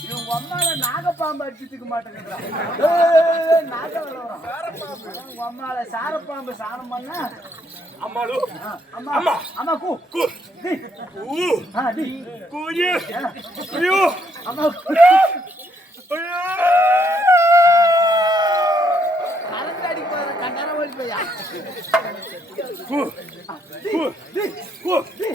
இவங்க அம்மால நாகப்பாம்பு அடிச்சுக்க மாட்டேங்கிறான் நாக உங்க அம்மால சாரப்பாம்பு சாரம் பண்ணா அம்மாளு ஆ, அம்மா அம்மா. அம்மா கூ கு டி. அம்மா கூ. ஐயோ கரண்ட் அடிக்க போற கண்டார ஓடி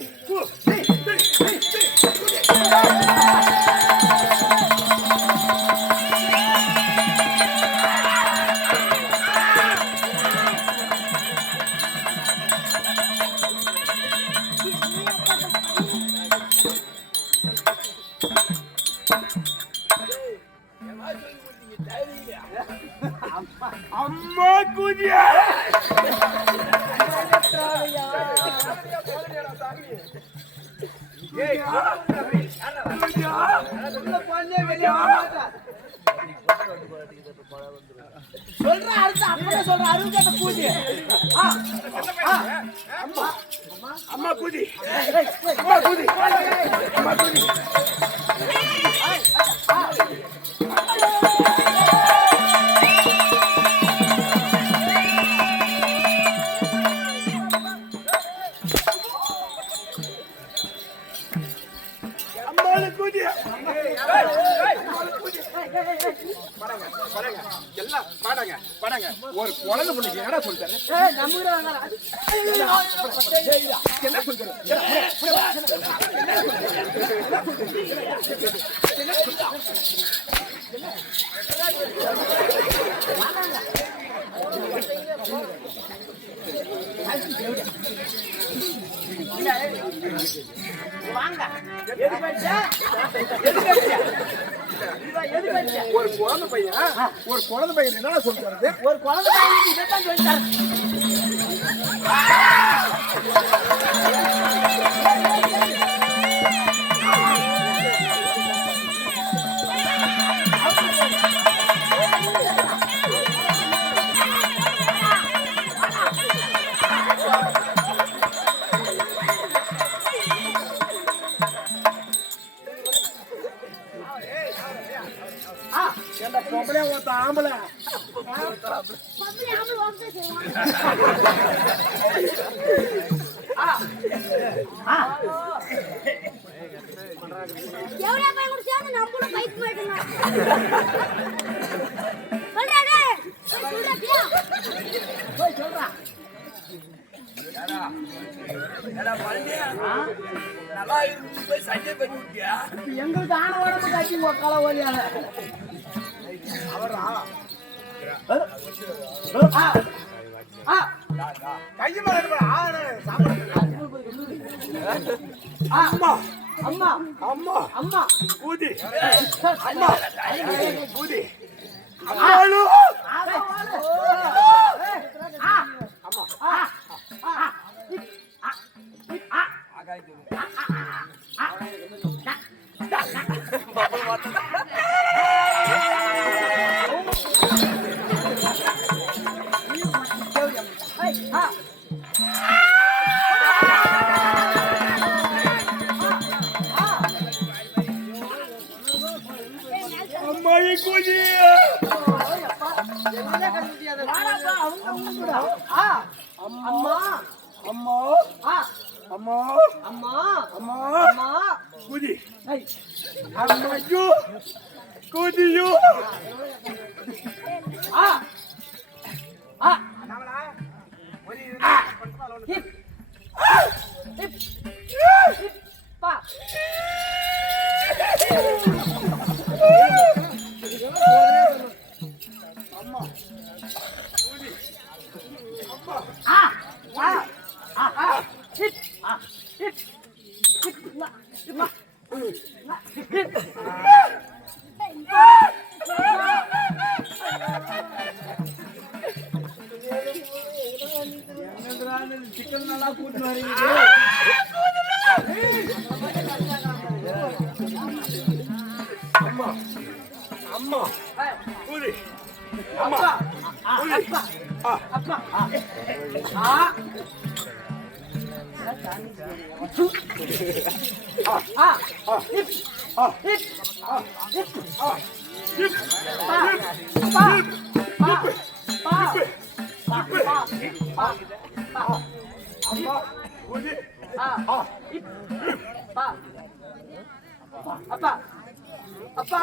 உள்ள போனே வெளிய வர மாட்டா. சொல்றேன் பூஜை அம்மா அம்மா குதி அம்மா பூஜை அம்மா பூஜை எல்லாம் பாடாங்க பாடாங்க. ஒரு குழந்தை பொண்ணுக்கு என்னடா சொல்லிட்டாரு? ஏய், நம்ம ஊர்ல வாங்கடா. வாங்க ஒரு குழந்தை பையன் ஒரு குழந்தை பையன் என்ன சொல்லி தரது ஒரு குழந்தை பையன் இதைத்தான் சொல்லி தரேன். ஆம்பளை எவ்வளவு பையன் கூட சேர்ந்து நம்மளும் பைக் போயிட்டுங்க சொல்றாடே சொல்றா போய் சொல்றா. நல்லா இருந்து போய் சண்டை பண்ணி விட்டியா? இப்ப எங்களுக்கு ஆன உடம்பு கையை மேல அம்மா அம்மா. அம்மா அம்மா ஊதி அம்மா ஊதி அம்மாளு அம்மா. அம்மா. அம்மா. அம்மா. அம்மா. அம்மா. கூதி. ஏய், அம்மாயோ. கூதியோ. ஆ. ஆ. ஹிப். ஹிப். ஹிப். பா. அம்மா அம்மா கூதி அம்மா அப்பா ஆ, அப்பா ஆ. அப்பா ஆ. ஆ. ஆ, ஆ, ஆ. இப், ஆ. இப், ஆ. இப், ஆ. இப். பா, பா, பா, பா, பா, பா, பா, பா. அம்மா. உதி. ஆ, ஆ. இப், பா. அப்பா அப்பா.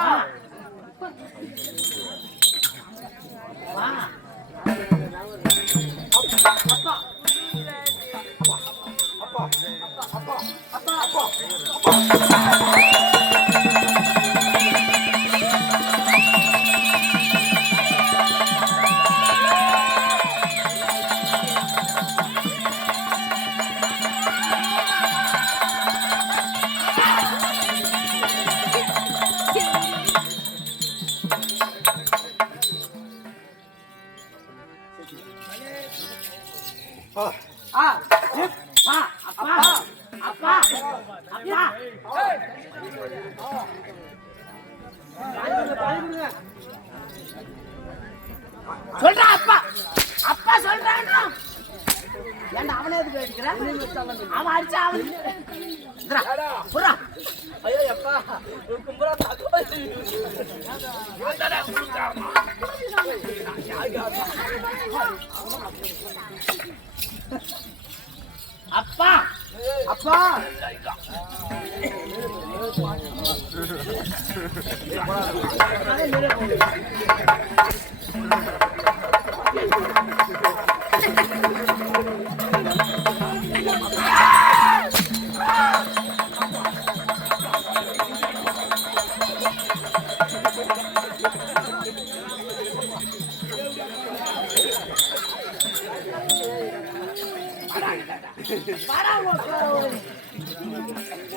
சொல்றா அப்பா. அப்பா சொல்றான் ஏன்டா அவனே எதுக்கு அடிக்கிறான் அவன் அடிச்சா அவன். 아야 야빠! 금보라 다 꺼지 야다 야다 아빠! 아빠 내려봐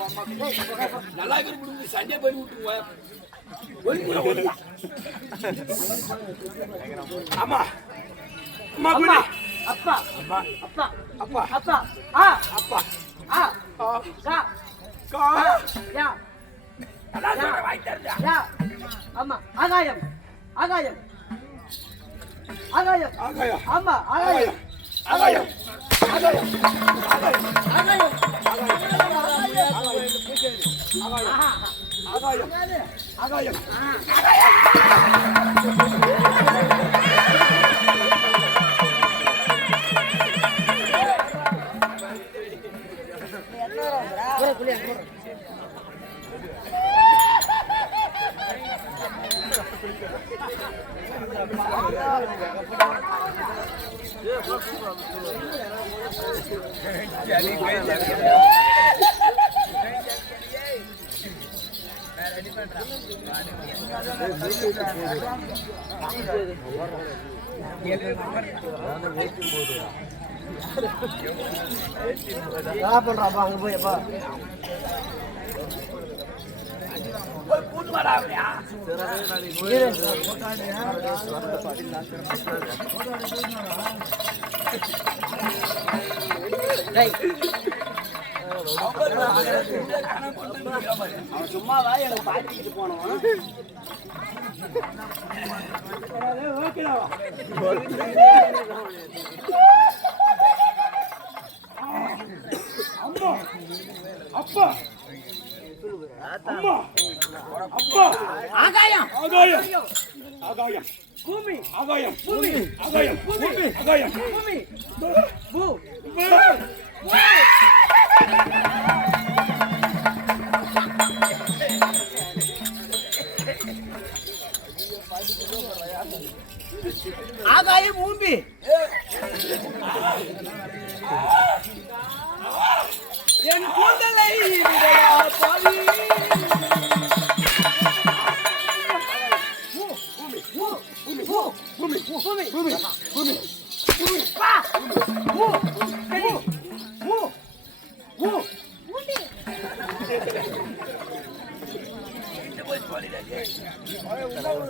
நல்லா இருக்கிற குடும்பம் சண்டை பண்ணி விட்டுருவா அம்மா அம்மா குடி அப்பா அம்மா அப்பா அப்பா. அப்பா ஆ அப்பா. ஆ. கா கா. யா. யா. ஆமா ஆகாயம் ஆகாயம். ஆகாயம். ஆகாயம். ஆமா ஆகாயம். ஆகாயம். ஆகாயம் ஆகாயம் ஆகாயம் ஆகாயம் பண்றாப்பா அங்க போய் போய் அவன் சும்மாவா எனக்கு பாட்டிக்கிட்டு போனவன் அம்மா அப்பா அம்மா அப்பா ஆகாயம். ஆகாயம் ஆகாயம். பூமி. ஆகாயம். பூமி. ஆகாயம் பூமி. ஆகாயம் பூமி. பூ ஆகாயம் பூமி. என் கூந்தலை விடடா பாவி பூ பூமி பூ பூமி பூ பூமி பூமி பூமி. பூமி பூமி.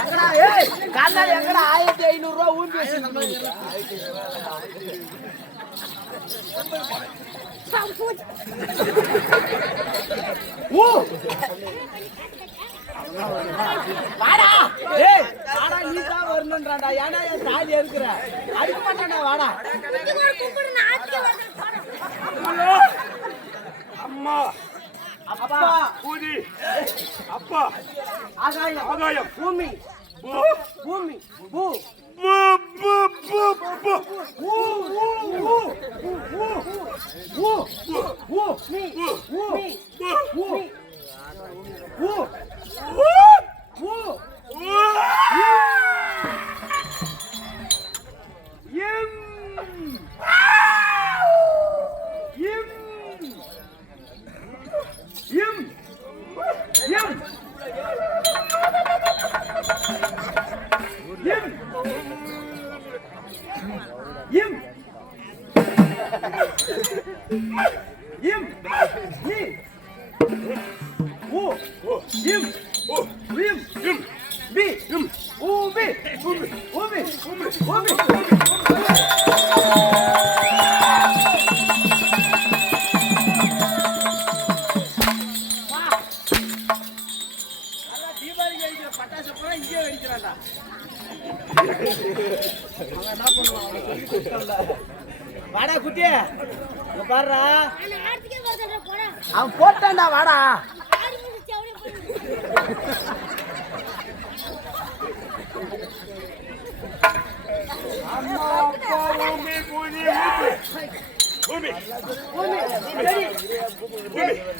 எங்கடா எங்கடா? ஆயிரத்தி ஐநூறு ரூபா ஊந்தி வச்சிருக்கீங்க. ஊ! வாடா! ஏய் வாடா நீ என் தாலி இருக்கிற அடிக்க மாட்டானா வாடா. அம்மா. அப்பா குட்டி கூட கூப்பிடு நான் ஆத்திக்க வரேன் அம்மா அப்பா பூதி அப்பா ஆகாயம் ஆகாயம் பூமி பூ பூமி பூ பூ பூ பூ பூ ஊ ஊ ஊ ஊ ஊ ஊ மீ ஊ மீ ஊ ஊ ஊ தீபாவளிக்கு பூமி பூமி சரி பூமி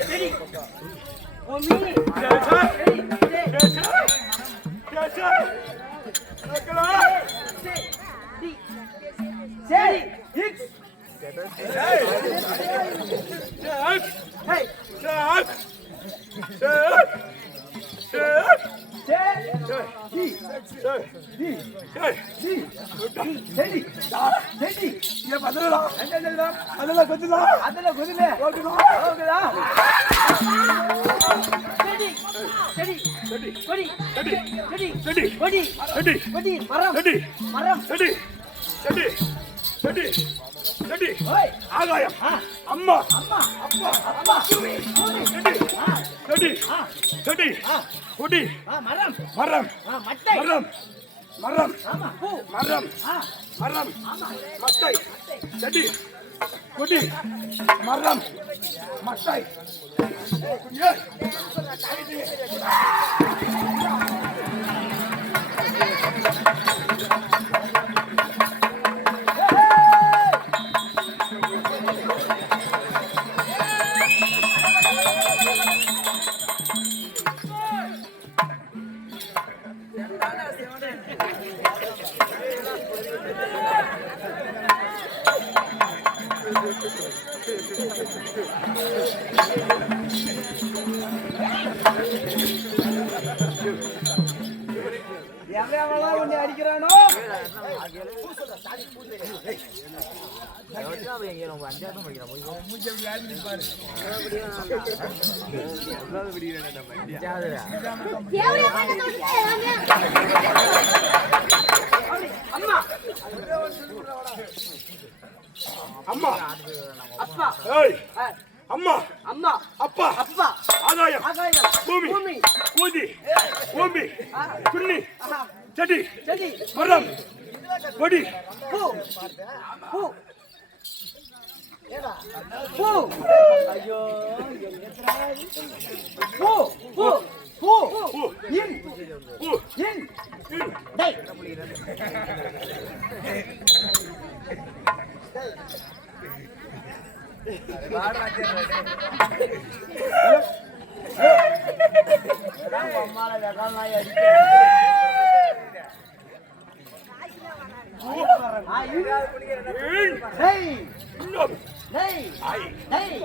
சரி பூமி கேசா சரி சரி கேசா கேசா அக்கலா சரி சரி ஹிட் சாக் ஹே சாக் சாக் சாக் அதுல குதிலா அதுல குதில ஓகேதா செடி செடி கொடி செடி செடி செடி கொடி செடி கொடி மரம் செடி மரம் செடி செடி செடி செடி ஆகாயம் அம்மா அம்மா அப்பா அப்பா செடி செடி செடி கொடி மரம் மரம் மரம் மரம் மரம் மரம் மட்டை செடி கொடி மரம் மட்டை எவன் உன்னை அடிக்கிறானோ? அம்மா. அம்மா. அப்பா அம்மா அம்மா அப்பா அப்பா ஆகாயம் ஆகாயம் பூமி பூமி. பூதி பூமி ஆஹா, செடி செடி. மரம் கொடி பூ பூ. ஏடா பூ. ஐயோ பூ பூ பூ. இன் பூ டேய். இன். டேய். நம்ம பண்ணலாம் டேய், டேய்,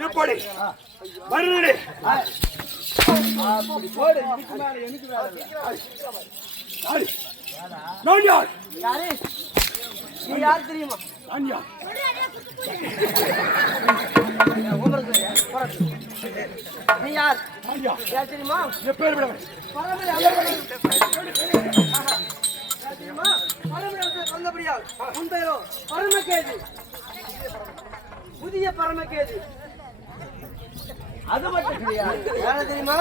இப்படி வருடே யார்? தெரியுமா. நீ யார்? தெரியுமா? என் பேர் வந்தபடியால் பெயரோ? பரமகேது. புதிய பரமகேது. அது மட்டும் கிடையாது யார தெரியுமா?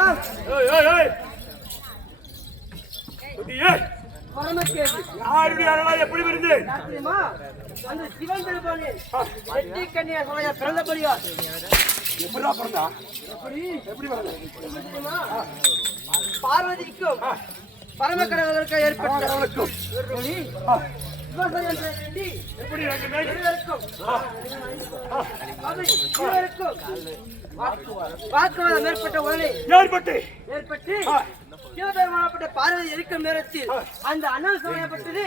பரமகேது. யாருடைய அழகா எப்படி யார் தெரியுமா? அந்த சிவன் பெருமானே. எட்டி கன்னியா சமய பிறந்தபடியால். எப்படா பிறந்தா? எப்படி? எப்படி தெரியுமா? பார்வதிக்கும் பரமக்கடவுளுக்கு ஏற்பட்ட வாக்குவாதம் ஏற்பட்ட உடனே ஏற்பட்டு. ஏற்பட்டு சிவபெருமானப்பட்ட பார்வதி இருக்கும் நேரத்தில் அந்த அண்ணன் சமயப்பட்டது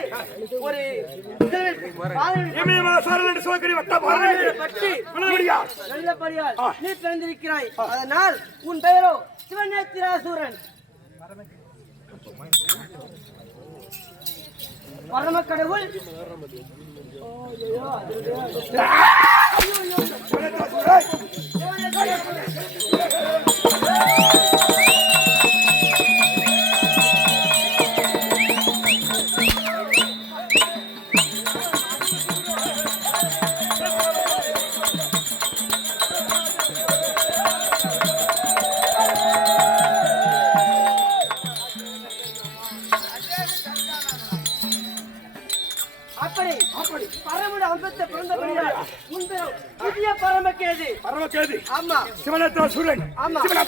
ஒரு நல்லபடியால் நீ பிறந்திருக்கிறாய். அதனால் உன் பெயரோ சிவநேத்திராசூரன் பரம கடவுள் அப்படி சிவனத்தா